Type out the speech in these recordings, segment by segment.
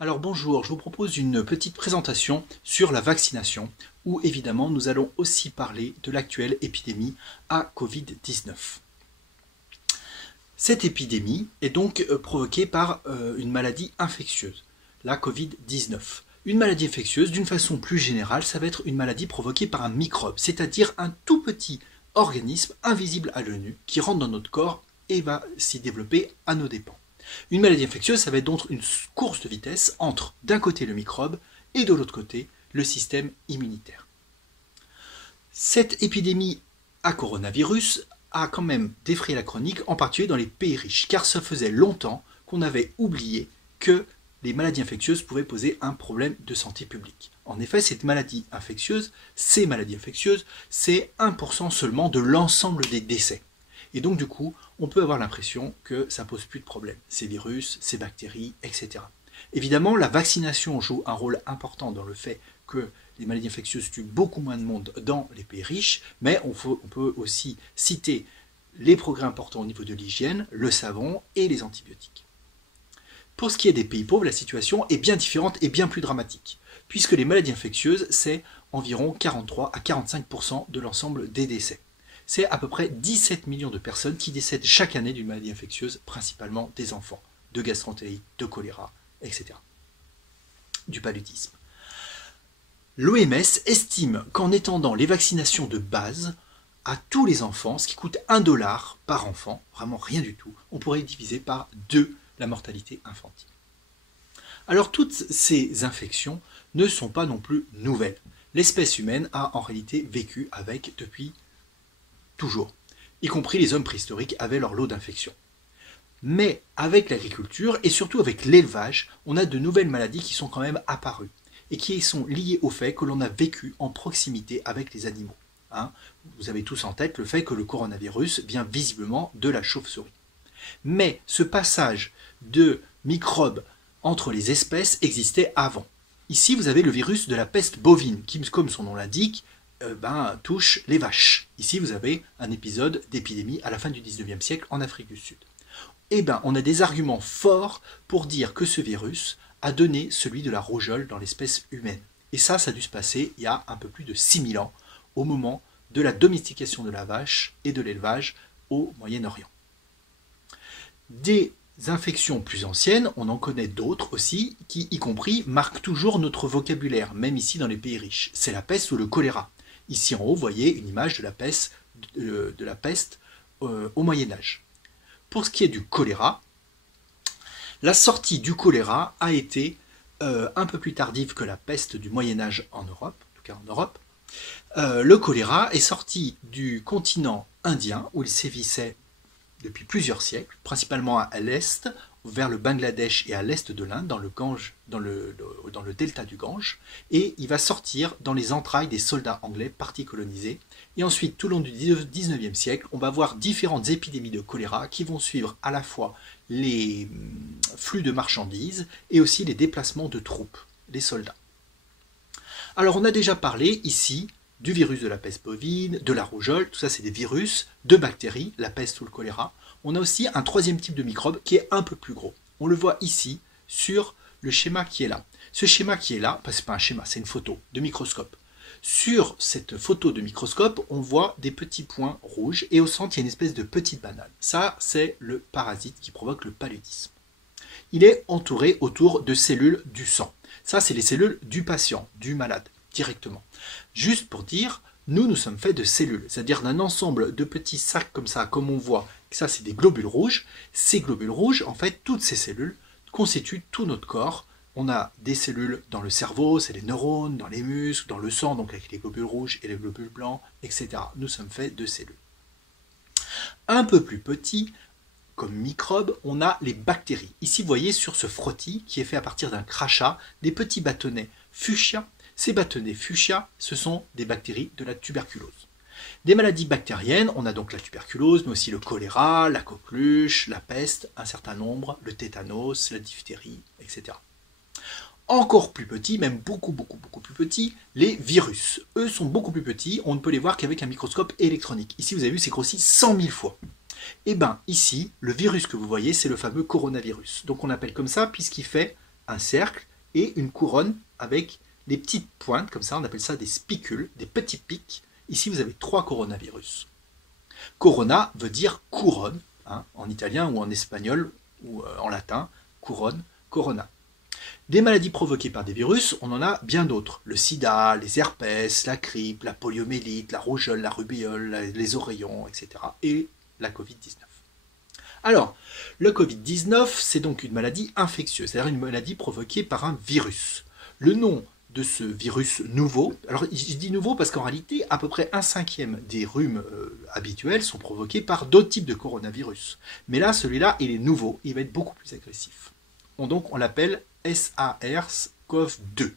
Alors bonjour, je vous propose une petite présentation sur la vaccination, où évidemment nous allons aussi parler de l'actuelle épidémie à Covid-19. Cette épidémie est donc provoquée par une maladie infectieuse, la Covid-19. Une maladie infectieuse, d'une façon plus générale, ça va être une maladie provoquée par un microbe, c'est-à-dire un tout petit organisme invisible à l'œil nu qui rentre dans notre corps et va s'y développer à nos dépens. Une maladie infectieuse, ça va être donc une course de vitesse entre, d'un côté, le microbe et de l'autre côté, le système immunitaire. Cette épidémie à coronavirus a quand même défrayé la chronique, en particulier dans les pays riches, car ça faisait longtemps qu'on avait oublié que les maladies infectieuses pouvaient poser un problème de santé publique. En effet, ces maladies infectieuses, c'est 1% seulement de l'ensemble des décès. Et donc du coup, on peut avoir l'impression que ça ne pose plus de problème, ces virus, ces bactéries, etc. Évidemment, la vaccination joue un rôle important dans le fait que les maladies infectieuses tuent beaucoup moins de monde dans les pays riches, mais on peut aussi citer les progrès importants au niveau de l'hygiène, le savon et les antibiotiques. Pour ce qui est des pays pauvres, la situation est bien différente et bien plus dramatique, puisque les maladies infectieuses, c'est environ 43 à 45% de l'ensemble des décès. C'est à peu près 17 millions de personnes qui décèdent chaque année d'une maladie infectieuse, principalement des enfants, de gastroentérite, de choléra, etc. Du paludisme. L'OMS estime qu'en étendant les vaccinations de base à tous les enfants, ce qui coûte 1 dollar par enfant, vraiment rien du tout, on pourrait diviser par 2 la mortalité infantile. Alors toutes ces infections ne sont pas non plus nouvelles. L'espèce humaine a en réalité vécu avec depuis toujours, y compris les hommes préhistoriques avaient leur lot d'infections. Mais avec l'agriculture et surtout avec l'élevage, on a de nouvelles maladies qui sont quand même apparues et qui sont liées au fait que l'on a vécu en proximité avec les animaux. Vous avez tous en tête le fait que le coronavirus vient visiblement de la chauve-souris. Mais ce passage de microbes entre les espèces existait avant. Ici, vous avez le virus de la peste bovine qui, comme son nom l'indique, touche les vaches. Ici, vous avez un épisode d'épidémie à la fin du 19e siècle en Afrique du Sud. On a des arguments forts pour dire que ce virus a donné celui de la rougeole dans l'espèce humaine. Et ça a dû se passer il y a un peu plus de 6000 ans, au moment de la domestication de la vache et de l'élevage au Moyen-Orient. Des infections plus anciennes, on en connaît d'autres aussi, qui, y compris, marquent toujours notre vocabulaire, même ici dans les pays riches. C'est la peste ou le choléra. Ici en haut, vous voyez une image de la peste au Moyen-Âge. Pour ce qui est du choléra, la sortie du choléra a été un peu plus tardive que la peste du Moyen-Âge en Europe, en tout cas en Europe. Le choléra est sorti du continent indien, où il sévissait depuis plusieurs siècles, principalement à l'est, vers le Bangladesh et à l'est de l'Inde, dans le delta du Gange, et il va sortir dans les entrailles des soldats anglais partis coloniser. Et ensuite, tout au long du 19e siècle, on va voir différentes épidémies de choléra qui vont suivre à la fois les flux de marchandises et aussi les déplacements de troupes, les soldats. Alors on a déjà parlé ici du virus de la peste bovine, de la rougeole, tout ça c'est des virus, de bactéries, la peste ou le choléra. On a aussi un troisième type de microbe qui est un peu plus gros. On le voit ici sur le schéma qui est là. Ce schéma qui est là, c'est pas un schéma, c'est une photo de microscope. Sur cette photo de microscope, on voit des petits points rouges et au centre il y a une espèce de petite banane. Ça c'est le parasite qui provoque le paludisme. Il est entouré autour de cellules du sang. Ça c'est les cellules du patient, du malade, directement. Juste pour dire, nous sommes faits de cellules, c'est-à-dire d'un ensemble de petits sacs comme ça, comme on voit, ça c'est des globules rouges. Ces globules rouges, en fait, toutes ces cellules constituent tout notre corps. On a des cellules dans le cerveau, c'est les neurones, dans les muscles, dans le sang, donc avec les globules rouges et les globules blancs, etc. Nous sommes faits de cellules. Un peu plus petit, comme microbe, on a les bactéries. Ici, vous voyez sur ce frottis qui est fait à partir d'un crachat, des petits bâtonnets fuchsia. Ces bâtonnets fuchsia, ce sont des bactéries de la tuberculose. Des maladies bactériennes, on a donc la tuberculose, mais aussi le choléra, la coqueluche, la peste, un certain nombre, le tétanos, la diphtérie, etc. Encore plus petits, même beaucoup plus petits, les virus. Eux sont beaucoup plus petits, on ne peut les voir qu'avec un microscope électronique. Ici, vous avez vu, c'est grossi 100 000 fois. Et bien, ici, le virus que vous voyez, c'est le fameux coronavirus. Donc on appelle comme ça puisqu'il fait un cercle et une couronne avec les petites pointes, comme ça on appelle ça des spicules, des petits pics. Ici vous avez 3 coronavirus. Corona veut dire couronne, hein, en italien ou en espagnol ou en latin, couronne, corona. Des maladies provoquées par des virus, on en a bien d'autres. Le sida, les herpès, la grippe, la poliomyélite, la rougeole, la rubéole, les oreillons, etc. Et la Covid-19. Alors, le Covid-19, c'est donc une maladie infectieuse, c'est-à-dire une maladie provoquée par un virus. Le nom de ce virus nouveau, alors je dis nouveau parce qu'en réalité, à peu près 1/5 des rhumes habituels sont provoqués par d'autres types de coronavirus. Mais là, celui-là, il est nouveau, il va être beaucoup plus agressif. Donc, on l'appelle SARS-CoV-2.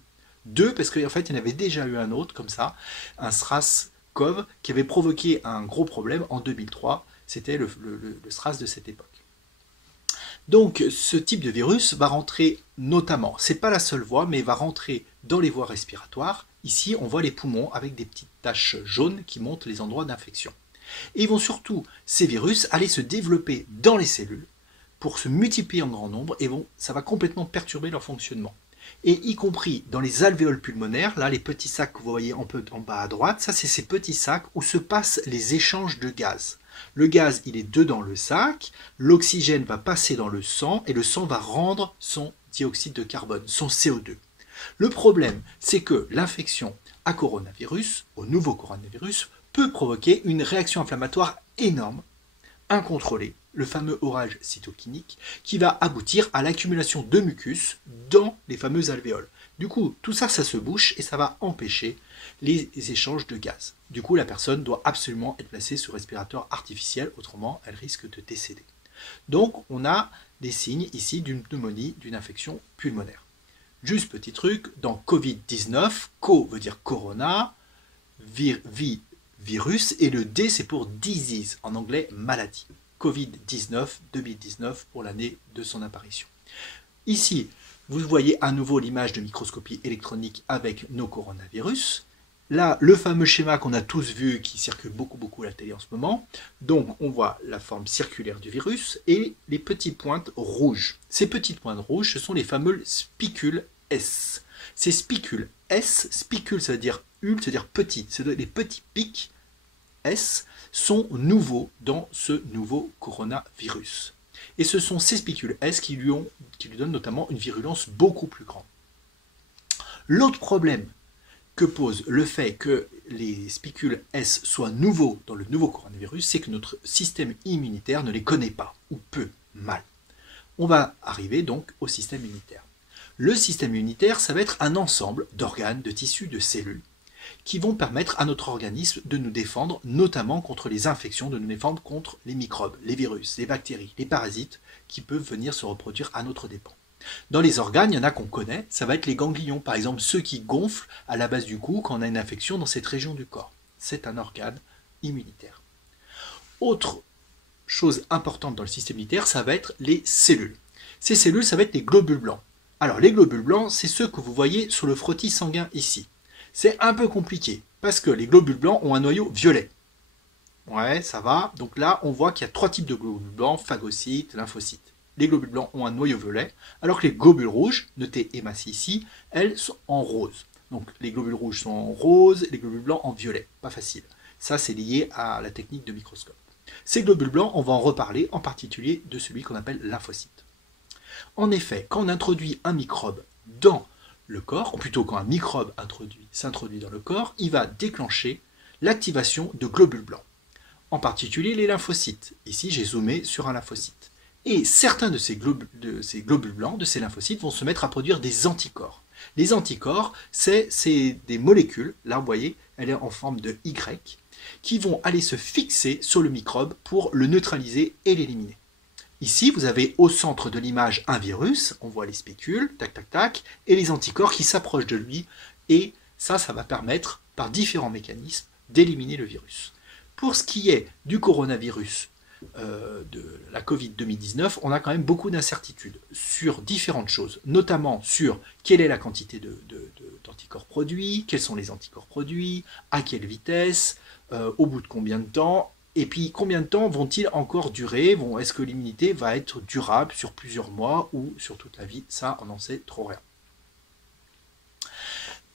2 parce qu'en fait, il y en avait déjà eu un autre comme ça, un SRAS-CoV, qui avait provoqué un gros problème en 2003. C'était le SRAS de cette époque. Donc, ce type de virus va rentrer notamment, c'est pas la seule voie, mais va rentrer dans les voies respiratoires. Ici, on voit les poumons avec des petites taches jaunes qui montrent les endroits d'infection. Et ils vont surtout, ces virus, aller se développer dans les cellules pour se multiplier en grand nombre et ça va complètement perturber leur fonctionnement. Et y compris dans les alvéoles pulmonaires, là les petits sacs que vous voyez en bas à droite, ça c'est ces petits sacs où se passent les échanges de gaz. Le gaz, il est dedans le sac, l'oxygène va passer dans le sang et le sang va rendre son dioxyde de carbone, son CO2. Le problème, c'est que l'infection à coronavirus, au nouveau coronavirus, peut provoquer une réaction inflammatoire énorme, incontrôlée, le fameux orage cytokinique, qui va aboutir à l'accumulation de mucus dans les fameuses alvéoles. Du coup, tout ça, ça se bouche et ça va empêcher les échanges de gaz. Du coup, la personne doit absolument être placée sous respirateur artificiel, autrement, elle risque de décéder. Donc, on a des signes ici d'une pneumonie, d'une infection pulmonaire. Juste petit truc, dans Covid-19, co veut dire corona, virus, et le D c'est pour disease, en anglais maladie. Covid-19, 2019 pour l'année de son apparition. Ici, vous voyez à nouveau l'image de microscopie électronique avec nos coronavirus. Là, le fameux schéma qu'on a tous vu, qui circule beaucoup à la télé en ce moment. Donc, on voit la forme circulaire du virus et les petites pointes rouges. Ces petites pointes rouges, ce sont les fameux spicules S. Ces spicules S, spicule, ça veut dire ul, ça veut dire petit, c'est les petits pics S sont nouveaux dans ce nouveau coronavirus. Et ce sont ces spicules S qui lui donnent notamment une virulence beaucoup plus grande. L'autre problème que pose le fait que les spicules S soient nouveaux dans le nouveau coronavirus, c'est que notre système immunitaire ne les connaît pas, ou peu, mal. On va arriver donc au système immunitaire. Le système immunitaire, ça va être un ensemble d'organes, de tissus, de cellules qui vont permettre à notre organisme de nous défendre, notamment contre les infections, de nous défendre contre les microbes, les virus, les bactéries, les parasites qui peuvent venir se reproduire à notre dépens. Dans les organes, il y en a qu'on connaît, ça va être les ganglions, par exemple ceux qui gonflent à la base du cou quand on a une infection dans cette région du corps. C'est un organe immunitaire. Autre chose importante dans le système immunitaire, ça va être les cellules. Ces cellules, ça va être les globules blancs. Alors les globules blancs, c'est ceux que vous voyez sur le frottis sanguin ici. C'est un peu compliqué, parce que les globules blancs ont un noyau violet. Ouais, ça va. Donc là, on voit qu'il y a 3 types de globules blancs, phagocytes, lymphocytes. Les globules blancs ont un noyau violet, alors que les globules rouges, notées émaciées ici, elles sont en rose. Donc les globules rouges sont en rose, les globules blancs en violet. Pas facile. Ça, c'est lié à la technique de microscope. Ces globules blancs, on va en reparler, en particulier de celui qu'on appelle lymphocyte. En effet, quand on introduit un microbe dans le corps, ou plutôt quand un microbe s'introduit dans le corps, il va déclencher l'activation de globules blancs. En particulier les lymphocytes. Ici, j'ai zoomé sur un lymphocyte. Et certains de ces globules blancs, de ces lymphocytes, vont se mettre à produire des anticorps. Les anticorps, c'est des molécules, là vous voyez, elle est en forme de Y, qui vont aller se fixer sur le microbe pour le neutraliser et l'éliminer. Ici, vous avez au centre de l'image un virus, on voit les spicules, tac tac tac, et les anticorps qui s'approchent de lui, et ça va permettre, par différents mécanismes, d'éliminer le virus. Pour ce qui est du coronavirus, de la Covid 2019, on a quand même beaucoup d'incertitudes sur différentes choses, notamment sur quelle est la quantité d'anticorps produits, quels sont les anticorps produits, à quelle vitesse, au bout de combien de temps, Et puis, combien de temps vont-ils encore durer? Est-ce que l'immunité va être durable sur plusieurs mois ou sur toute la vie? Ça, on n'en sait trop rien.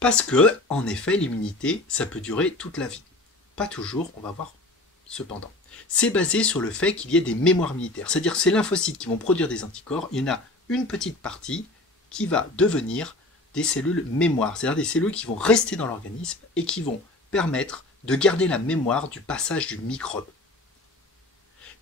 Parce que, en effet, l'immunité, ça peut durer toute la vie. Pas toujours, on va voir cependant. C'est basé sur le fait qu'il y ait des mémoires immunitaires. C'est-à-dire que ces lymphocytes qui vont produire des anticorps, il y en a une petite partie qui va devenir des cellules mémoire. C'est-à-dire des cellules qui vont rester dans l'organisme et qui vont permettre de garder la mémoire du passage du microbe.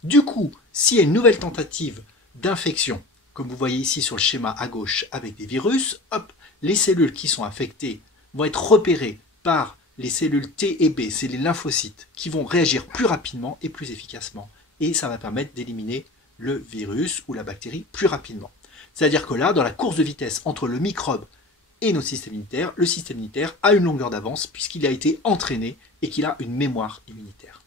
Du coup, s'il y a une nouvelle tentative d'infection, comme vous voyez ici sur le schéma à gauche avec des virus, hop, les cellules qui sont infectées vont être repérées par les cellules T et B, c'est les lymphocytes, qui vont réagir plus rapidement et plus efficacement. Et ça va permettre d'éliminer le virus ou la bactérie plus rapidement. C'est-à-dire que là, dans la course de vitesse entre le microbe et notre système immunitaire, le système immunitaire a une longueur d'avance puisqu'il a été entraîné et qu'il a une mémoire immunitaire.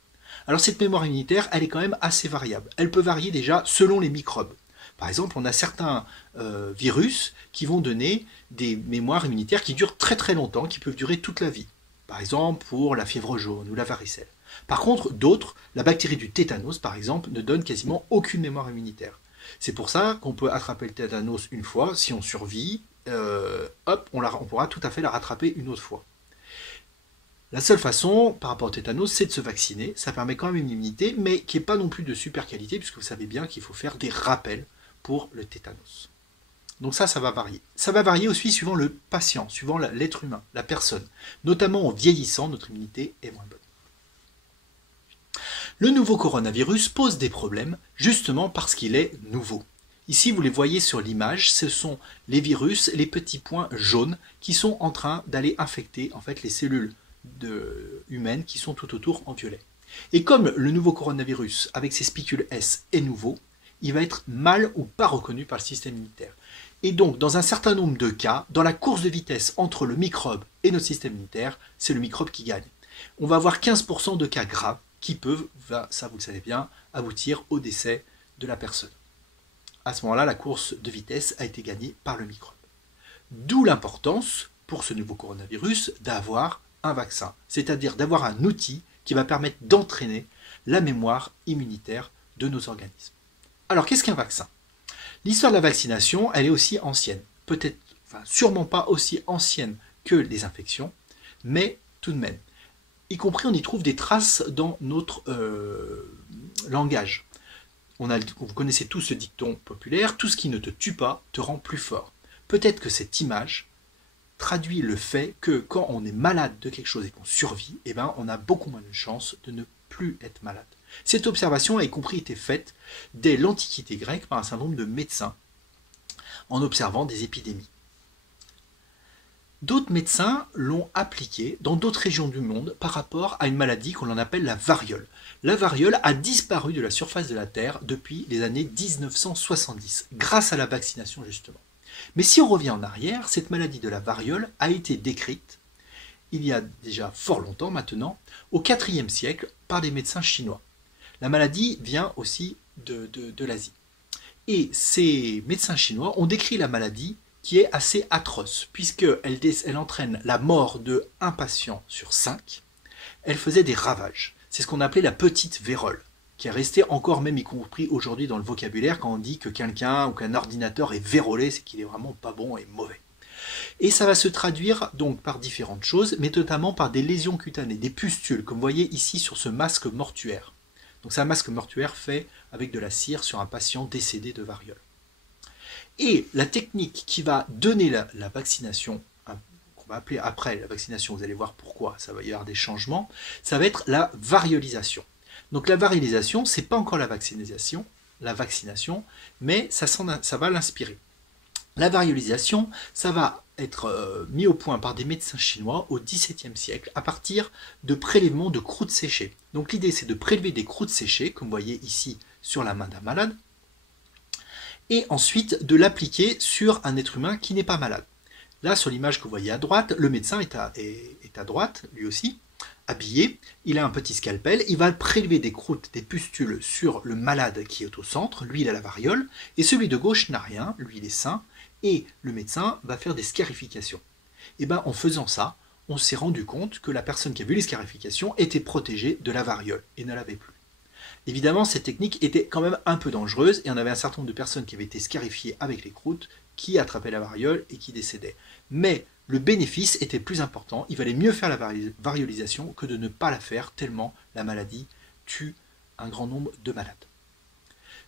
Alors cette mémoire immunitaire, elle est quand même assez variable. Elle peut varier déjà selon les microbes. Par exemple, on a certains virus qui vont donner des mémoires immunitaires qui durent très très longtemps, qui peuvent durer toute la vie. Par exemple, pour la fièvre jaune ou la varicelle. Par contre, d'autres, la bactérie du tétanos par exemple, ne donne quasiment aucune mémoire immunitaire. C'est pour ça qu'on peut attraper le tétanos une fois, si on survit, hop, on pourra tout à fait la rattraper une autre fois. La seule façon, par rapport au tétanos, c'est de se vacciner. Ça permet quand même une immunité, mais qui n'est pas non plus de super qualité, puisque vous savez bien qu'il faut faire des rappels pour le tétanos. Donc ça va varier. Ça va varier aussi suivant le patient, suivant l'être humain, la personne. Notamment en vieillissant, notre immunité est moins bonne. Le nouveau coronavirus pose des problèmes, justement parce qu'il est nouveau. Ici, vous les voyez sur l'image, ce sont les virus, les petits points jaunes, qui sont en train d'aller infecter en fait les cellules humaines qui sont tout autour en violet. Et comme le nouveau coronavirus, avec ses spicules S, est nouveau, il va être mal ou pas reconnu par le système immunitaire. Et donc, dans un certain nombre de cas, dans la course de vitesse entre le microbe et notre système immunitaire, c'est le microbe qui gagne. On va avoir 15% de cas graves qui peuvent, ça vous le savez bien, aboutir au décès de la personne. À ce moment-là, la course de vitesse a été gagnée par le microbe. D'où l'importance, pour ce nouveau coronavirus, d'avoir un vaccin, c'est-à-dire d'avoir un outil qui va permettre d'entraîner la mémoire immunitaire de nos organismes. Alors, qu'est-ce qu'un vaccin? L'histoire de la vaccination, elle est aussi ancienne. Peut-être, sûrement pas aussi ancienne que les infections, mais tout de même. Y compris, on y trouve des traces dans notre langage. Vous connaissez tous ce dicton populaire, tout ce qui ne te tue pas te rend plus fort. Peut-être que cette image traduit le fait que quand on est malade de quelque chose et qu'on survit, eh ben, on a beaucoup moins de chances de ne plus être malade. Cette observation a y compris été faite dès l'Antiquité grecque par un certain nombre de médecins en observant des épidémies. D'autres médecins l'ont appliqué dans d'autres régions du monde par rapport à une maladie qu'on appelle la variole. La variole a disparu de la surface de la Terre depuis les années 1970, grâce à la vaccination justement. Mais si on revient en arrière, cette maladie de la variole a été décrite, il y a déjà fort longtemps maintenant, au IVe siècle, par des médecins chinois. La maladie vient aussi de l'Asie. Et ces médecins chinois ont décrit la maladie qui est assez atroce, puisqu'elle entraîne la mort de 1 patient sur 5. Elle faisait des ravages. C'est ce qu'on appelait la petite vérole, qui est restée encore même y compris aujourd'hui dans le vocabulaire quand on dit que quelqu'un ou qu'un ordinateur est vérolé, c'est qu'il est vraiment pas bon et mauvais. Et ça va se traduire donc par différentes choses, mais notamment par des lésions cutanées, des pustules, comme vous voyez ici sur ce masque mortuaire. Donc c'est un masque mortuaire fait avec de la cire sur un patient décédé de variole. Et la technique qui va donner la vaccination, qu'on va appeler après la vaccination, vous allez voir pourquoi, ça va y avoir des changements, ça va être la variolisation. Donc la variolisation, c'est pas encore la vaccination, mais ça va l'inspirer. La variolisation, ça va être mis au point par des médecins chinois au XVIIe siècle à partir de prélèvements de croûtes séchées. Donc l'idée c'est de prélever des croûtes séchées, comme vous voyez ici sur la main d'un malade, et ensuite de l'appliquer sur un être humain qui n'est pas malade. Là sur l'image que vous voyez à droite, le médecin est à droite, lui aussi, habillé, il a un petit scalpel, il va prélever des croûtes, des pustules sur le malade qui est au centre, lui il a la variole, et celui de gauche n'a rien, lui il est sain, et le médecin va faire des scarifications. Et bien en faisant ça, on s'est rendu compte que la personne qui a vu les scarifications était protégée de la variole et ne l'avait plus. Évidemment, cette technique était quand même un peu dangereuse et on avait un certain nombre de personnes qui avaient été scarifiées avec les croûtes, qui attrapaient la variole et qui décédaient. Mais le bénéfice était plus important, il valait mieux faire la variolisation que de ne pas la faire tellement la maladie tue un grand nombre de malades.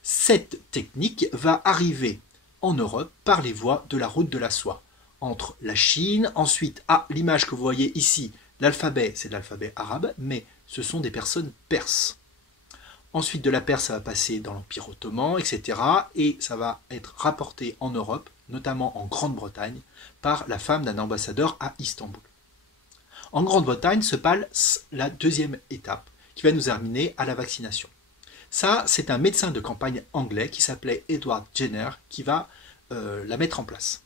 Cette technique va arriver en Europe par les voies de la route de la soie, entre la Chine, ensuite, l'image que vous voyez ici, l'alphabet, c'est de l'alphabet arabe, mais ce sont des personnes perses. Ensuite de la Perse, ça va passer dans l'Empire ottoman, etc. Et ça va être rapporté en Europe, notamment en Grande-Bretagne, par la femme d'un ambassadeur à Istanbul. En Grande-Bretagne se passe la deuxième étape, qui va nous amener à la vaccination. Ça, c'est un médecin de campagne anglais qui s'appelait Edward Jenner qui va la mettre en place.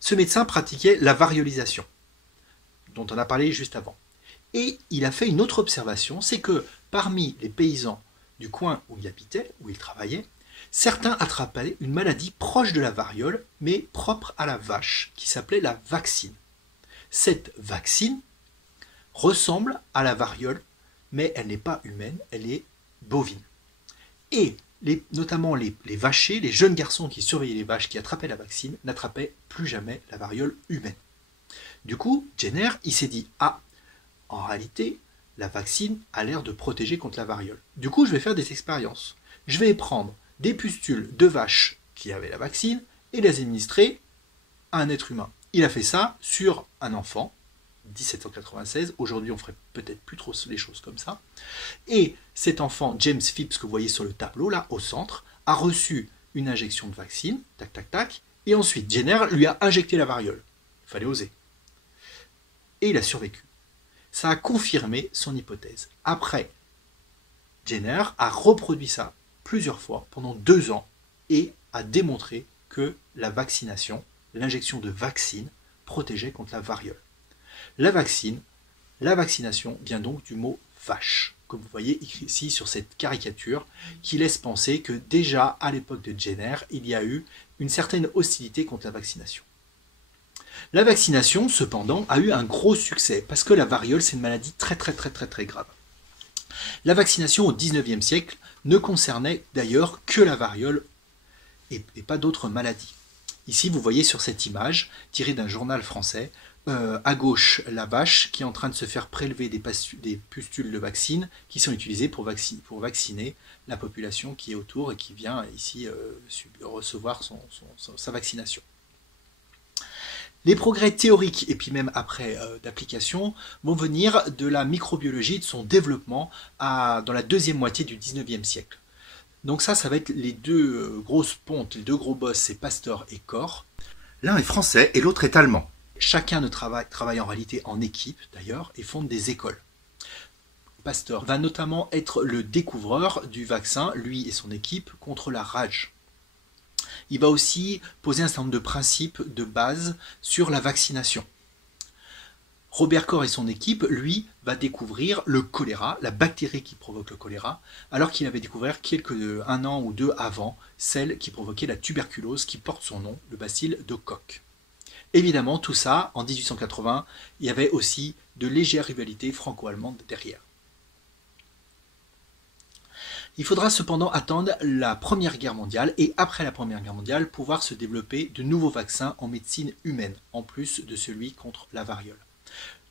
Ce médecin pratiquait la variolisation, dont on a parlé juste avant. Et il a fait une autre observation, c'est que parmi les paysans du coin où il habitait, où il travaillait, certains attrapaient une maladie proche de la variole, mais propre à la vache, qui s'appelait la vaccine. Cette vaccine ressemble à la variole, mais elle n'est pas humaine, elle est bovine. Et notamment les vachers, les jeunes garçons qui surveillaient les vaches qui attrapaient la vaccine, n'attrapaient plus jamais la variole humaine. Du coup, Jenner, il s'est dit, en réalité, la vaccine a l'air de protéger contre la variole. Du coup, je vais faire des expériences. Je vais prendre des pustules de vaches qui avaient la vaccine et les administrer à un être humain. Il a fait ça sur un enfant, 1796. Aujourd'hui, on ferait peut-être plus trop les choses comme ça. Et cet enfant, James Phipps, que vous voyez sur le tableau, là, au centre, a reçu une injection de vaccine, tac, tac, tac, et ensuite, Jenner lui a injecté la variole. Il fallait oser. Et il a survécu. Ça a confirmé son hypothèse. Après, Jenner a reproduit ça plusieurs fois pendant 2 ans et a démontré que la vaccination, l'injection de vaccine, protégeait contre la variole. La vaccination vient donc du mot vache, comme vous voyez ici sur cette caricature, qui laisse penser que déjà à l'époque de Jenner, il y a eu une certaine hostilité contre la vaccination. La vaccination, cependant, a eu un gros succès, parce que la variole, c'est une maladie très grave. La vaccination au XIXe siècle ne concernait d'ailleurs que la variole et pas d'autres maladies. Ici, vous voyez sur cette image, tirée d'un journal français, à gauche, la vache qui est en train de se faire prélever des pustules de vaccine qui sont utilisées pour vacciner la population qui est autour et qui vient ici recevoir sa vaccination. Les progrès théoriques et puis même après d'application vont venir de la microbiologie et de son développement dans la deuxième moitié du XIXe siècle. Donc ça va être les deux grosses pontes, les deux gros boss, c'est Pasteur et Koch. L'un est français et l'autre est allemand. Chacun travaille en réalité en équipe d'ailleurs et fonde des écoles. Pasteur va notamment être le découvreur du vaccin, lui et son équipe, contre la rage. Il va aussi poser un certain nombre de principes de base sur la vaccination. Robert Koch et son équipe, lui, va découvrir le choléra, la bactérie qui provoque le choléra, alors qu'il avait découvert un an ou 2 avant celle qui provoquait la tuberculose qui porte son nom, le bacille de Koch. Évidemment, tout ça, en 1880, il y avait aussi de légères rivalités franco-allemandes derrière. Il faudra cependant attendre la Première Guerre mondiale et après la Première Guerre mondiale pouvoir se développer de nouveaux vaccins en médecine humaine, en plus de celui contre la variole.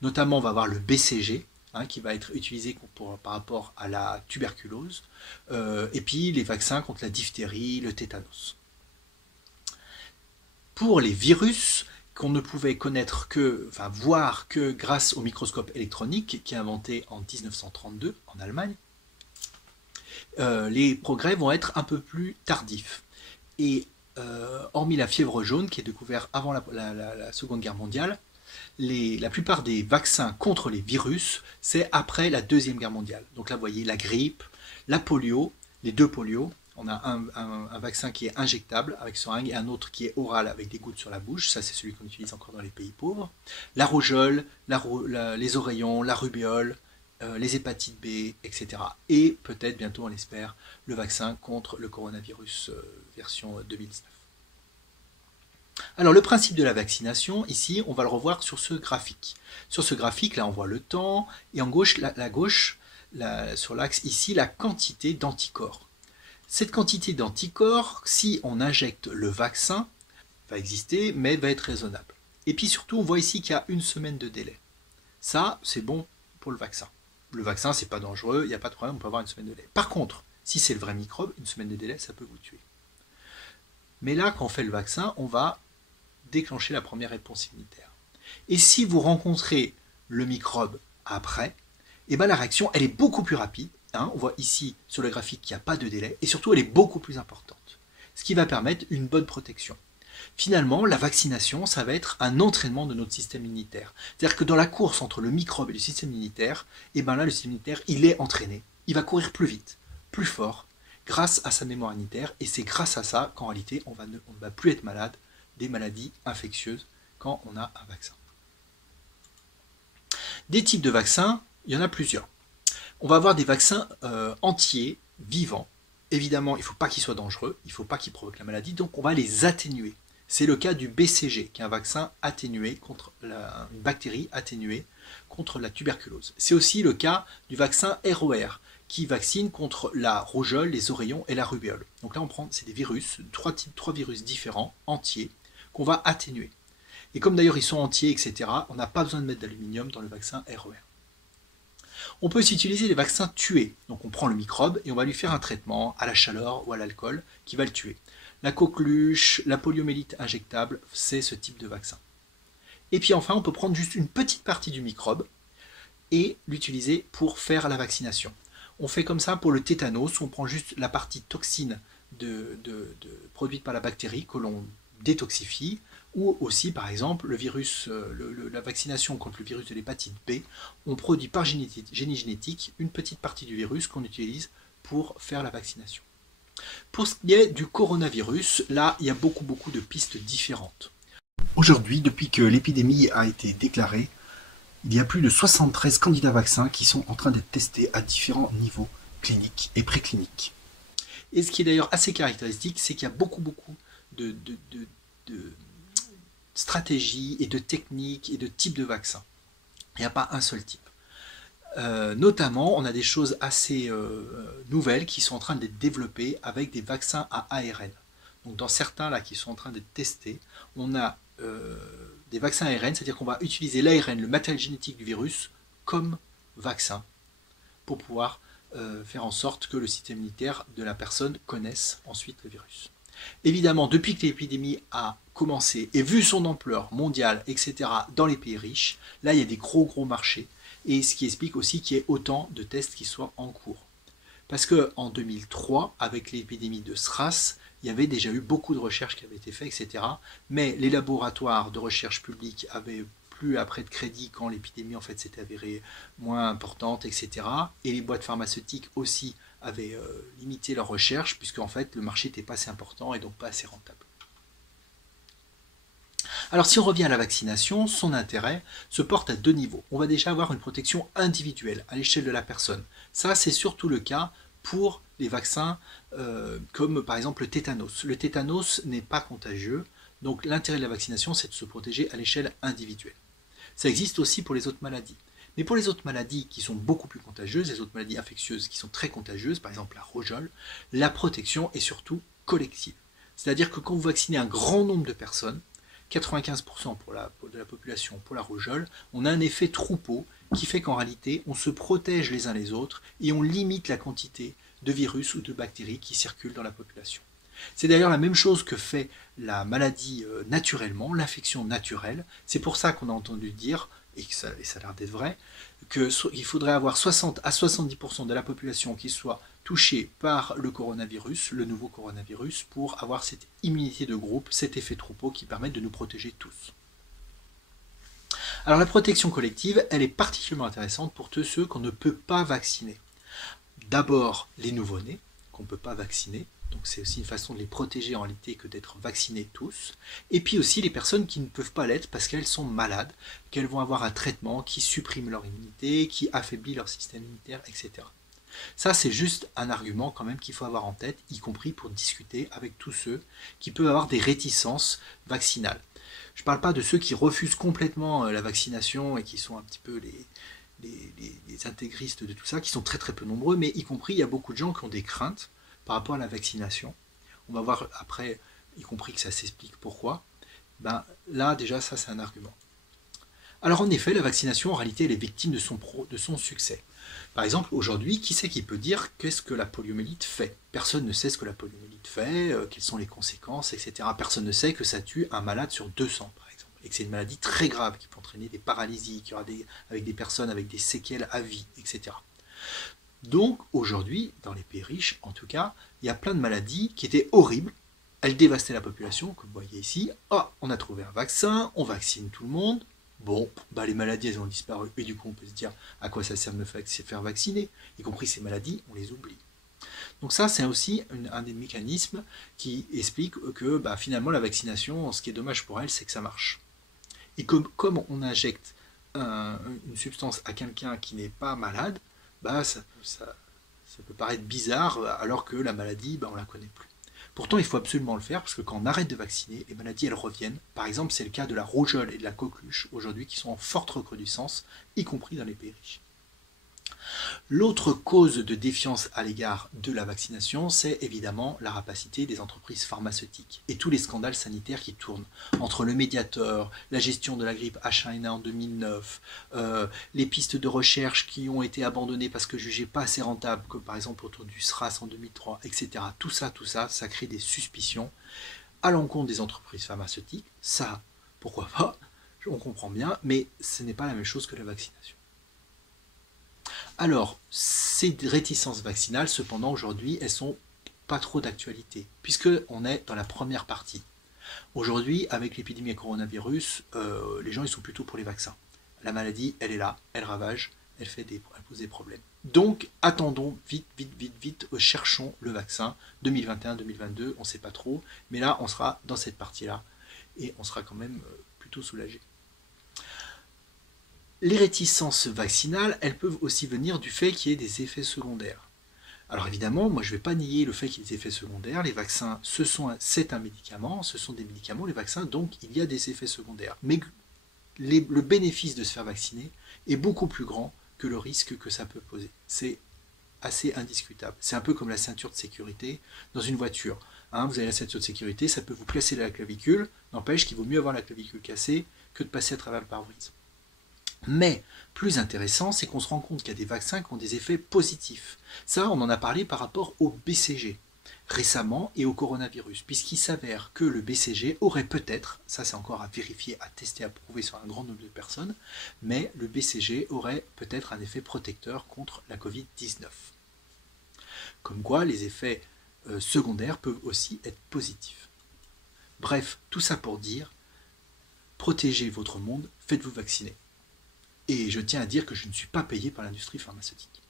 Notamment, on va avoir le BCG, qui va être utilisé par rapport à la tuberculose, et puis les vaccins contre la diphtérie, le tétanos. Pour les virus, qu'on ne pouvait voir que grâce au microscope électronique qui est inventé en 1932 en Allemagne, les progrès vont être un peu plus tardifs. Et hormis la fièvre jaune qui est découverte avant la Seconde Guerre mondiale, la plupart des vaccins contre les virus, c'est après la Deuxième Guerre mondiale. Donc là, vous voyez la grippe, la polio, les 2 polios. On a un vaccin qui est injectable avec seringue et un autre qui est oral avec des gouttes sur la bouche. Ça, c'est celui qu'on utilise encore dans les pays pauvres. La rougeole, les oreillons, la rubéole, les hépatites B, etc. Et peut-être bientôt, on l'espère, le vaccin contre le coronavirus version 2019. Alors le principe de la vaccination, ici, on va le revoir sur ce graphique. Sur ce graphique, là, on voit le temps, et en gauche, la gauche, sur l'axe ici la quantité d'anticorps. Cette quantité d'anticorps, si on injecte le vaccin, va exister, mais va être raisonnable. Et puis surtout, on voit ici qu'il y a 1 semaine de délai. Ça, c'est bon pour le vaccin. Le vaccin, c'est pas dangereux, il n'y a pas de problème, on peut avoir 1 semaine de délai. Par contre, si c'est le vrai microbe, 1 semaine de délai, ça peut vous tuer. Mais là, quand on fait le vaccin, on va déclencher la première réponse immunitaire. Et si vous rencontrez le microbe après, eh ben la réaction, elle est beaucoup plus rapide. On voit ici sur le graphique qu'il n'y a pas de délai, et surtout, elle est beaucoup plus importante. Ce qui va permettre une bonne protection. Finalement, la vaccination, ça va être un entraînement de notre système immunitaire. C'est-à-dire que dans la course entre le microbe et le système immunitaire, eh ben là, le système immunitaire, il est entraîné. Il va courir plus vite, plus fort, grâce à sa mémoire immunitaire. Et c'est grâce à ça qu'en réalité, on ne va plus être malade des maladies infectieuses quand on a un vaccin. Des types de vaccins, il y en a plusieurs. On va avoir des vaccins entiers, vivants. Évidemment, il ne faut pas qu'ils soient dangereux, il ne faut pas qu'ils provoquent la maladie, donc on va les atténuer. C'est le cas du BCG, qui est un vaccin atténué contre une bactérie atténuée contre la tuberculose. C'est aussi le cas du vaccin ROR, qui vaccine contre la rougeole, les oreillons et la rubéole. Donc là, c'est des virus, trois virus différents, entiers, qu'on va atténuer. Et comme d'ailleurs ils sont entiers, etc., on n'a pas besoin de mettre d'aluminium dans le vaccin ROR. On peut aussi utiliser des vaccins tués. Donc on prend le microbe et on va lui faire un traitement à la chaleur ou à l'alcool qui va le tuer. La coqueluche, la poliomyélite injectable, c'est ce type de vaccin. Et puis enfin, on peut prendre juste une petite partie du microbe et l'utiliser pour faire la vaccination. On fait comme ça pour le tétanos, où on prend juste la partie toxine produite par la bactérie que l'on détoxifie, ou aussi par exemple le virus, la vaccination contre le virus de l'hépatite B, on produit par génie génétique une petite partie du virus qu'on utilise pour faire la vaccination. Pour ce qui est du coronavirus, là il y a beaucoup de pistes différentes. Aujourd'hui, depuis que l'épidémie a été déclarée, il y a plus de 73 candidats vaccins qui sont en train d'être testés à différents niveaux cliniques et précliniques. Et ce qui est d'ailleurs assez caractéristique, c'est qu'il y a beaucoup de stratégies et de techniques et de types de vaccins. Il n'y a pas un seul type. Notamment, on a des choses assez nouvelles qui sont en train d'être développées avec des vaccins à ARN. Donc dans certains là qui sont en train d'être testés, on a des vaccins ARN, c'est-à-dire qu'on va utiliser l'ARN, le matériel génétique du virus, comme vaccin pour pouvoir faire en sorte que le système immunitaire de la personne connaisse ensuite le virus. Évidemment, depuis que l'épidémie a commencé et vu son ampleur mondiale, etc., dans les pays riches, là il y a des gros marchés, et ce qui explique aussi qu'il y ait autant de tests qui soient en cours. Parce qu'en 2003, avec l'épidémie de SRAS, il y avait déjà eu beaucoup de recherches qui avaient été faites, etc. Mais les laboratoires de recherche publique avaient plus après de crédit quand l'épidémie en fait s'était avérée moins importante, etc. Et les boîtes pharmaceutiques aussi avaient limité leurs recherches, puisque en fait le marché n'était pas assez important et donc pas assez rentable. Alors si on revient à la vaccination, son intérêt se porte à deux niveaux. On va déjà avoir une protection individuelle à l'échelle de la personne. Ça, c'est surtout le cas pour les vaccins comme par exemple le tétanos. Le tétanos n'est pas contagieux, donc l'intérêt de la vaccination, c'est de se protéger à l'échelle individuelle. Ça existe aussi pour les autres maladies. Mais pour les autres maladies qui sont beaucoup plus contagieuses, les autres maladies infectieuses qui sont très contagieuses, par exemple la rougeole, la protection est surtout collective. C'est-à-dire que quand vous vaccinez un grand nombre de personnes, 95% de la population pour la rougeole, on a un effet troupeau qui fait qu'en réalité, on se protège les uns les autres et on limite la quantité de virus ou de bactéries qui circulent dans la population. C'est d'ailleurs la même chose que fait la maladie naturellement, l'infection naturelle. C'est pour ça qu'on a entendu dire, et ça a l'air d'être vrai, qu'il faudrait avoir 60 à 70% de la population qui soit touchée par le coronavirus, le nouveau coronavirus, pour avoir cette immunité de groupe, cet effet troupeau qui permet de nous protéger tous. Alors la protection collective, elle est particulièrement intéressante pour tous ceux qu'on ne peut pas vacciner. D'abord les nouveau-nés, qu'on ne peut pas vacciner, donc c'est aussi une façon de les protéger en réalité que d'être vaccinés tous, et puis aussi les personnes qui ne peuvent pas l'être parce qu'elles sont malades, qu'elles vont avoir un traitement qui supprime leur immunité, qui affaiblit leur système immunitaire, etc. Ça c'est juste un argument quand même qu'il faut avoir en tête, y compris pour discuter avec tous ceux qui peuvent avoir des réticences vaccinales. Je ne parle pas de ceux qui refusent complètement la vaccination et qui sont un petit peu les intégristes de tout ça, qui sont très très peu nombreux, mais y compris, il y a beaucoup de gens qui ont des craintes par rapport à la vaccination. On va voir après, y compris que ça s'explique pourquoi. Ben, là, déjà, ça, c'est un argument. Alors, en effet, la vaccination, en réalité, elle est victime de son succès. Par exemple, aujourd'hui, qui c'est qui peut dire qu'est-ce que la poliomyélite fait? Personne ne sait ce que la poliomyélite fait, quelles sont les conséquences, etc. Personne ne sait que ça tue un malade sur 200, par exemple, et que c'est une maladie très grave qui peut entraîner des paralysies, qui aura avec des personnes avec des séquelles à vie, etc. Donc, aujourd'hui, dans les pays riches, en tout cas, il y a plein de maladies qui étaient horribles. Elles dévastaient la population, comme vous voyez ici. Ah, on a trouvé un vaccin, on vaccine tout le monde. Bon, bah les maladies, elles ont disparu. Et du coup, on peut se dire à quoi ça sert de me faire vacciner. Y compris ces maladies, on les oublie. Donc ça, c'est aussi un des mécanismes qui explique que bah, finalement, la vaccination, ce qui est dommage pour elle, c'est que ça marche. Et comme on injecte une substance à quelqu'un qui n'est pas malade, bah, ça peut paraître bizarre, alors que la maladie, bah, on ne la connaît plus. Pourtant, il faut absolument le faire, parce que quand on arrête de vacciner, les maladies, elles reviennent. Par exemple, c'est le cas de la rougeole et de la coqueluche, aujourd'hui, qui sont en forte recrudescence, y compris dans les pays riches. L'autre cause de défiance à l'égard de la vaccination, c'est évidemment la rapacité des entreprises pharmaceutiques et tous les scandales sanitaires qui tournent entre le Mediator, la gestion de la grippe H1N1 en 2009, les pistes de recherche qui ont été abandonnées parce que jugées pas assez rentables, comme par exemple autour du SRAS en 2003, etc. Tout ça, ça crée des suspicions à l'encontre des entreprises pharmaceutiques. Ça, pourquoi pas, on comprend bien, mais ce n'est pas la même chose que la vaccination. Alors, ces réticences vaccinales, cependant, aujourd'hui, elles sont pas trop d'actualité, puisqu'on est dans la première partie. Aujourd'hui, avec l'épidémie coronavirus, les gens ils sont plutôt pour les vaccins. La maladie, elle est là, elle ravage, elle pose des problèmes. Donc, attendons vite, cherchons le vaccin. 2021-2022, on ne sait pas trop, mais là, on sera dans cette partie-là, et on sera quand même plutôt soulagé. Les réticences vaccinales, elles peuvent aussi venir du fait qu'il y ait des effets secondaires. Alors évidemment, moi je ne vais pas nier le fait qu'il y ait des effets secondaires. Les vaccins, c'est un médicament, ce sont des médicaments, les vaccins, donc il y a des effets secondaires. Mais le bénéfice de se faire vacciner est beaucoup plus grand que le risque que ça peut poser. C'est assez indiscutable. C'est un peu comme la ceinture de sécurité dans une voiture. Vous avez la ceinture de sécurité, ça peut vous placer la clavicule, n'empêche qu'il vaut mieux avoir la clavicule cassée que de passer à travers le pare-brise. Mais plus intéressant, c'est qu'on se rend compte qu'il y a des vaccins qui ont des effets positifs. Ça, on en a parlé par rapport au BCG récemment et au coronavirus, puisqu'il s'avère que le BCG aurait peut-être, ça c'est encore à vérifier, à tester, à prouver sur un grand nombre de personnes, mais le BCG aurait peut-être un effet protecteur contre la Covid-19. Comme quoi, les effets secondaires peuvent aussi être positifs. Bref, tout ça pour dire, protégez votre monde, faites-vous vacciner. Et je tiens à dire que je ne suis pas payé par l'industrie pharmaceutique.